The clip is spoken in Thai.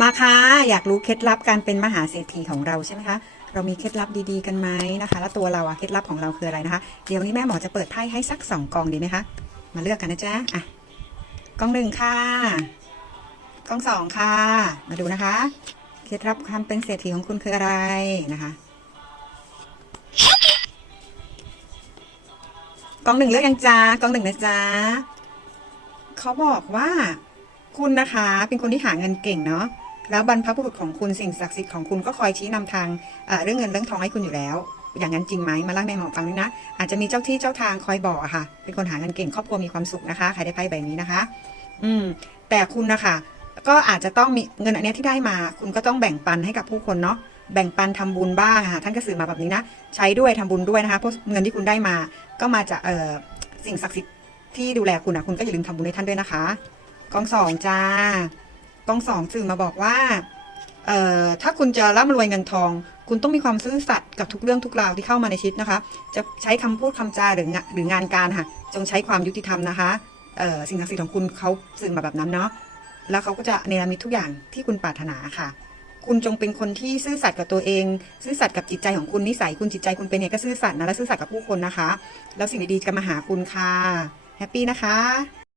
มาค่ะ อยากรู้เคล็ดลับการเป็นมหาเศรษฐีของเราใช่ไหมคะ เรามีเคล็ดลับดีๆกันไหมนะคะ แล้วตัวเราอะเคล็ดลับของเราคืออะไรนะคะ เดี๋ยวนนี้แม่หมอจะเปิดไพ่ให้สักสองกองดีไหมคะ มาเลือกกันนะจ๊ะ อะ กองหนึ่งค่ะ กองสองค่ะ มาดูนะคะ เคล็ดลับความเป็นเศรษฐีของคุณคืออะไรนะคะ กองหนึ่งเลือกยังจ้ากองหนึ่งนะจ๊ะเขาบอกว่าคุณนะคะ เป็นคนที่หาเงินเก่งเนาะ แล้วบรรพบุรุษของคุณสิ่งศักดิ์สิทธิ์ของคุณก็คอยชี้นำทางเรื่องเงินเรื่องทองให้คุณอยู่แล้ว อย่างนั้นจริงไหมมาเล่าแม่หมอฟังด้วยนะ อาจจะมีเจ้าที่เจ้าทางคอยบอกอะค่ะ เป็นคนหาเงินเก่งครอบครัวมีความสุขนะคะใครได้ไพ่ใบนี้นะคะ อืม แต่คุณนะคะก็อาจจะต้องมีเงินอันนี้ที่ได้มา คุณก็ต้องแบ่งปันให้กับผู้คนเนาะแบ่งปันทำบุญบ้างค่ะท่านก็สื่อมาแบบนี้นะ ใช้ด้วยทำบุญด้วยนะคะเพราะเงินที่คุณได้มา ก็มาจากเอ่อสิ่งศักดิ์สิทธิ์ที่ดูแลคุณนะคุณก็อย่าลืมทำบุญให้ท่านด้วยนะคะกองสองจ้า กองสองสื่อมาบอกว่าเอ่อถ้าคุณจะร่ำรวยเงินทอง คุณต้องมีความซื่อสัตย์กับทุกเรื่องทุกราวที่เข้ามาในชีวิตนะคะ จะใช้คำพูดคำจาหรืองหรืองานการค่ะจงใช้ความยุติธรรมนะคะเอ่อสิ่งศักดิ์สิทธิ์ของคุณเขาสื่อมาแบบนั้นเนาะแล้วเขาก็จะเนรมิตทุกอย่างที่คุณปรารถนาค่ะ คุณจงเป็นคนที่ซื่อสัตย์กับตัวเอง ซื่อสัตย์กับจิตใจของคุณนิสัยคุณจิตใจคุณเป็นยังไงก็ซื่อสัตย์นะและซื่อสัตย์กับผู้คนนะคะ แล้วสิ่งดีๆจะมาหาคุณค่ะแฮปปี้นะคะ